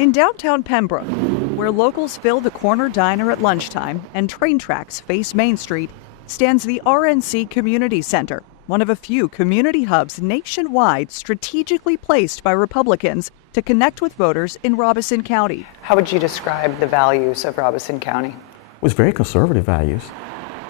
In downtown Pembroke, where locals fill the corner diner at lunchtime and train tracks face Main Street, stands the RNC Community Center, one of a few community hubs nationwide strategically placed by Republicans to connect with voters in Robeson County. How would you describe the values of Robeson County? It was very conservative values.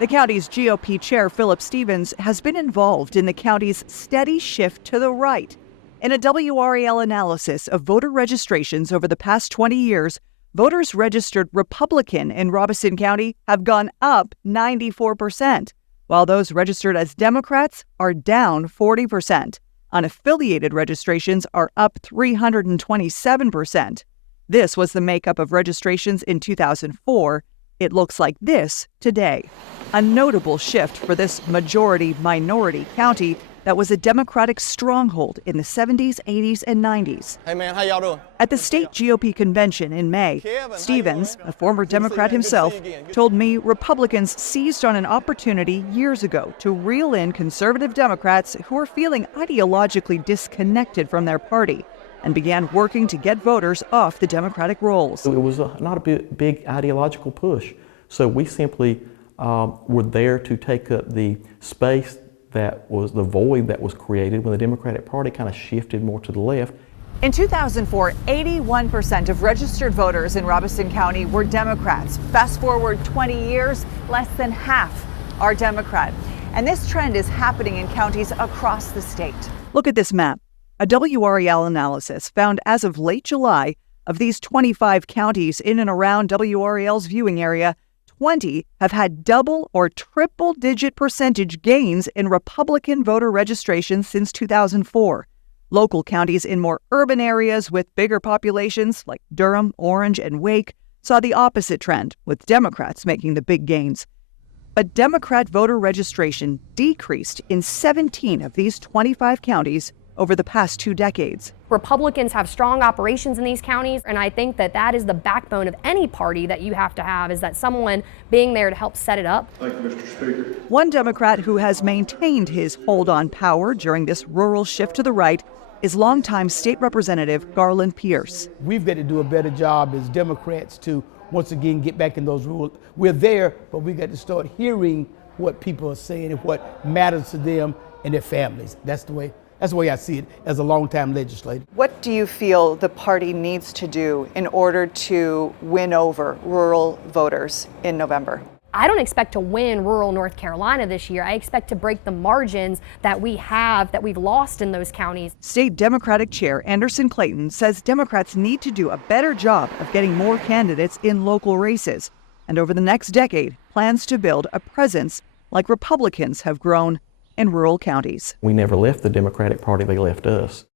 The county's GOP chair, Philip Stevens, has been involved in the county's steady shift to the right. In a WRAL analysis of voter registrations over the past 20 years, voters registered Republican in Robeson County have gone up 94%, while those registered as Democrats are down 40%. Unaffiliated registrations are up 327%. This was the makeup of registrations in 2004. It looks like this today. A notable shift for this majority-minority county that was a Democratic stronghold in the 70s, 80s, and 90s. Hey man, how y'all doing? At the state GOP convention in May, Stevens, a former Democrat himself, told me Republicans seized on an opportunity years ago to reel in conservative Democrats who were feeling ideologically disconnected from their party and began working to get voters off the Democratic rolls. It was not a big ideological push. So we simply were there to take up the space that was the void that was created when the Democratic Party kind of shifted more to the left. In 2004, 81% of registered voters in Robeson County were Democrats. Fast forward 20 years, less than half are Democrat. And this trend is happening in counties across the state. Look at this map. A WRAL analysis found as of late July, of these 25 counties in and around WRAL's viewing area, 20 have had double or triple-digit percentage gains in Republican voter registration since 2004. Local counties in more urban areas with bigger populations, like Durham, Orange, and Wake, saw the opposite trend, with Democrats making the big gains. But Democrat voter registration decreased in 17 of these 25 counties over the past 2 decades. Republicans have strong operations in these counties, and I think that that is the backbone of any party that you have to have, is that someone being there to help set it up. Thank you, Mr. Speaker. One Democrat who has maintained his hold on power during this rural shift to the right is longtime state representative Garland Pierce. We've got to do a better job as Democrats to once again get back in those rules. We're there, but we got to start hearing what people are saying and what matters to them and their families. That's the way I see it as a longtime legislator. What do you feel the party needs to do in order to win over rural voters in November? I don't expect to win rural North Carolina this year. I expect to break the margins that we've lost in those counties. State Democratic Chair Anderson Clayton says Democrats need to do a better job of getting more candidates in local races. And over the next decade, plans to build a presence like Republicans have grown in rural counties. We never left the Democratic Party, they left us.